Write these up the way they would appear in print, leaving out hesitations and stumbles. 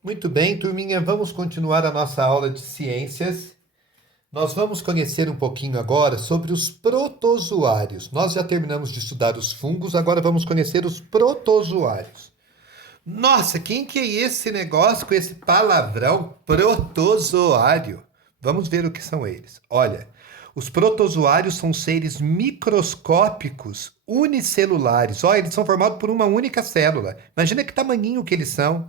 Muito bem, turminha, vamos continuar a nossa aula de ciências. Nós vamos conhecer um pouquinho agora sobre os protozoários. Nós já terminamos de estudar os fungos, agora vamos conhecer os protozoários. Nossa, quem que é esse negócio com esse palavrão protozoário? Vamos ver o que são eles. Olha, os protozoários são seres microscópicos unicelulares. Olha, eles são formados por uma única célula. Imagina que tamanhinho que eles são.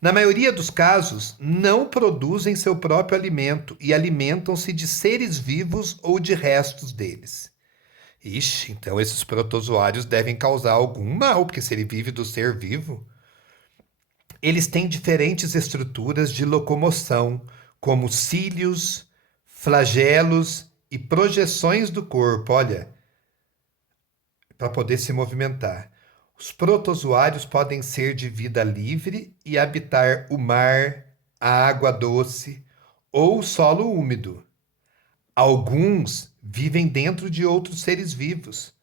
Na maioria dos casos, não produzem seu próprio alimento e alimentam-se de seres vivos ou de restos deles. Ixi, então esses protozoários devem causar algum mal, porque se ele vive do ser vivo. Eles têm diferentes estruturas de locomoção, como cílios, flagelos e projeções do corpo, olha, para poder se movimentar. Os protozoários podem ser de vida livre e habitar o mar, a água doce ou o solo úmido. Alguns vivem dentro de outros seres vivos.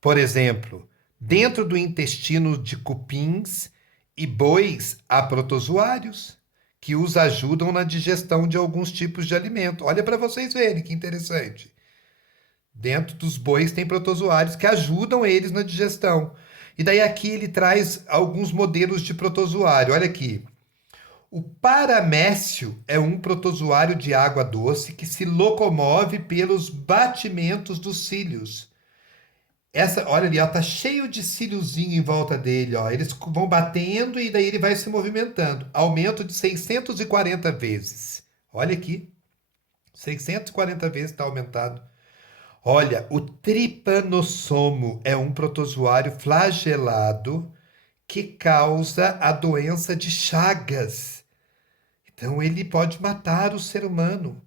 Por exemplo, dentro do intestino de cupins e bois há protozoários que os ajudam na digestão de alguns tipos de alimento. Olha para vocês verem que interessante. Dentro dos bois tem protozoários que ajudam eles na digestão. E daí aqui ele traz alguns modelos de protozoário. Olha aqui. O paramécio é um protozoário de água doce que se locomove pelos batimentos dos cílios. Olha ali, ó, tá cheio de cíliozinho em volta dele, ó. Eles vão batendo e daí ele vai se movimentando. Aumento de 640 vezes. Olha aqui. 640 vezes está aumentado. Olha, o tripanossomo é um protozoário flagelado que causa a doença de Chagas. Então, ele pode matar o ser humano.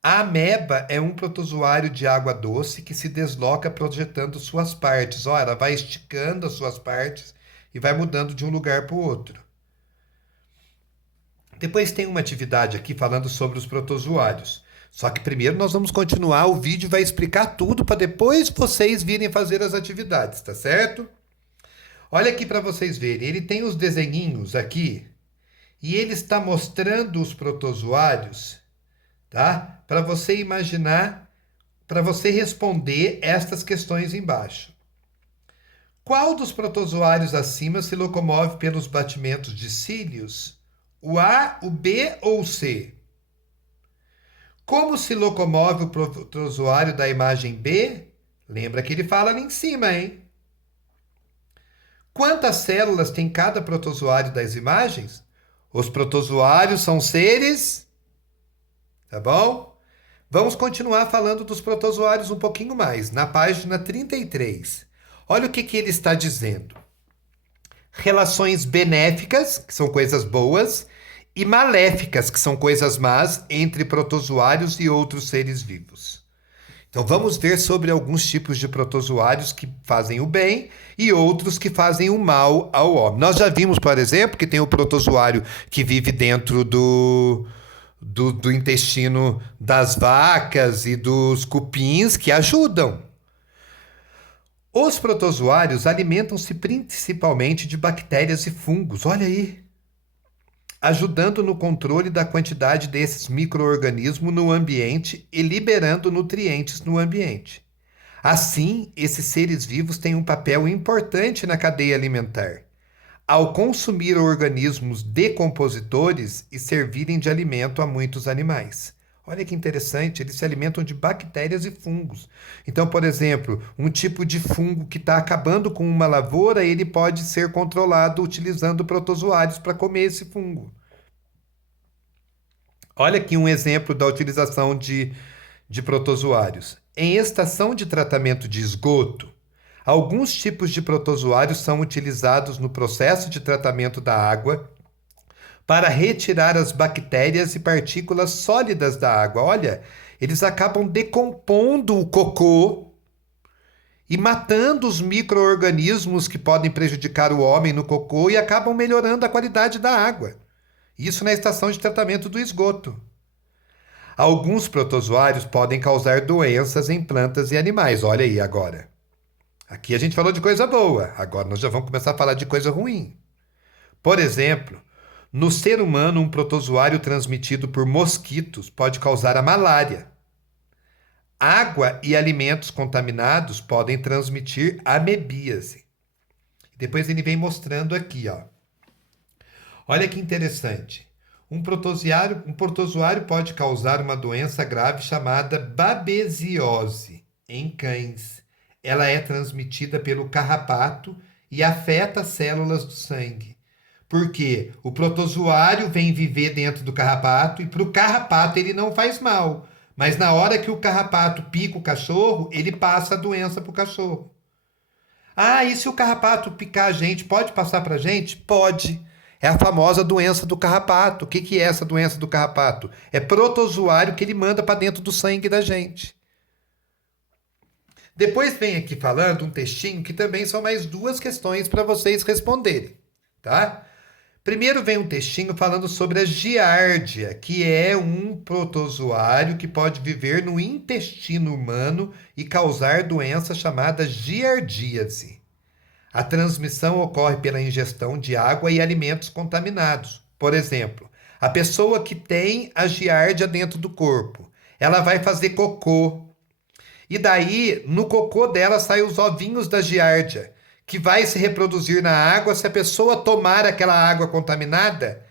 A ameba é um protozoário de água doce que se desloca projetando suas partes. Olha, ela vai esticando as suas partes e vai mudando de um lugar para o outro. Depois tem uma atividade aqui falando sobre os protozoários. Só que primeiro nós vamos continuar, o vídeo vai explicar tudo para depois vocês virem fazer as atividades, tá certo? Olha aqui para vocês verem, ele tem os desenhinhos aqui e ele está mostrando os protozoários, tá? Para você imaginar, para você responder estas questões embaixo. Qual dos protozoários acima se locomove pelos batimentos de cílios? O A, o B ou o C? Como se locomove o protozoário da imagem B? Lembra que ele fala ali em cima, hein? Quantas células tem cada protozoário das imagens? Os protozoários são seres, tá bom? Vamos continuar falando dos protozoários um pouquinho mais, na página 33. Olha o que ele está dizendo. Relações benéficas, que são coisas boas, e maléficas, que são coisas más, entre protozoários e outros seres vivos. Então vamos ver sobre alguns tipos de protozoários que fazem o bem e outros que fazem o mal ao homem. Nós já vimos, por exemplo, que tem o protozoário que vive dentro do intestino das vacas e dos cupins que ajudam. Os protozoários alimentam-se principalmente de bactérias e fungos. Olha aí. Ajudando no controle da quantidade desses micro-organismos no ambiente e liberando nutrientes no ambiente. Assim, esses seres vivos têm um papel importante na cadeia alimentar, ao consumir organismos decompositores e servirem de alimento a muitos animais. Olha que interessante, eles se alimentam de bactérias e fungos. Então, por exemplo, um tipo de fungo que está acabando com uma lavoura, ele pode ser controlado utilizando protozoários para comer esse fungo. Olha aqui um exemplo da utilização de protozoários. Em estação de tratamento de esgoto, alguns tipos de protozoários são utilizados no processo de tratamento da água para retirar as bactérias e partículas sólidas da água. Olha, eles acabam decompondo o cocô e matando os micro-organismos que podem prejudicar o homem no cocô e acabam melhorando a qualidade da água. Isso na estação de tratamento do esgoto. Alguns protozoários podem causar doenças em plantas e animais. Olha aí agora. Aqui a gente falou de coisa boa, agora nós já vamos começar a falar de coisa ruim. Por exemplo, no ser humano, um protozoário transmitido por mosquitos pode causar a malária. Água e alimentos contaminados podem transmitir amebíase. Depois ele vem mostrando aqui, ó. Olha que interessante. Um protozoário pode causar uma doença grave chamada babesiose em cães. Ela é transmitida pelo carrapato e afeta as células do sangue. Porque o protozoário vem viver dentro do carrapato e para o carrapato ele não faz mal. Mas na hora que o carrapato pica o cachorro, ele passa a doença para o cachorro. Ah, e se o carrapato picar a gente, pode passar para a gente? Pode. É a famosa doença do carrapato. O que é essa doença do carrapato? É protozoário que ele manda para dentro do sangue da gente. Depois vem aqui falando um textinho que também são mais duas questões para vocês responderem, tá? Primeiro vem um textinho falando sobre a giardia, que é um protozoário que pode viver no intestino humano e causar doença chamada giardíase. A transmissão ocorre pela ingestão de água e alimentos contaminados. Por exemplo, a pessoa que tem a giardia dentro do corpo, ela vai fazer cocô. E daí, no cocô dela, saem os ovinhos da giardia, que vai se reproduzir na água. Se a pessoa tomar aquela água contaminada,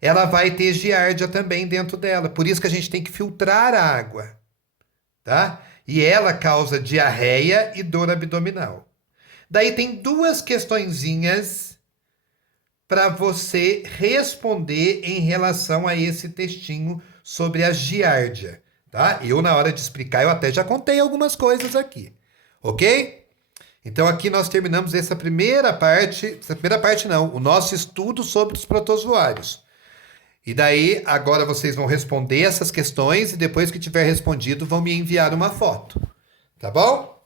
ela vai ter giardia também dentro dela. Por isso que a gente tem que filtrar a água, tá? E ela causa diarreia e dor abdominal. Daí tem duas questõezinhas para você responder em relação a esse textinho sobre a giardia, tá? Eu, na hora de explicar, eu até já contei algumas coisas aqui, ok? Então aqui nós terminamos essa primeira parte não, o nosso estudo sobre os protozoários. E daí, agora vocês vão responder essas questões e depois que tiver respondido, vão me enviar uma foto, tá bom?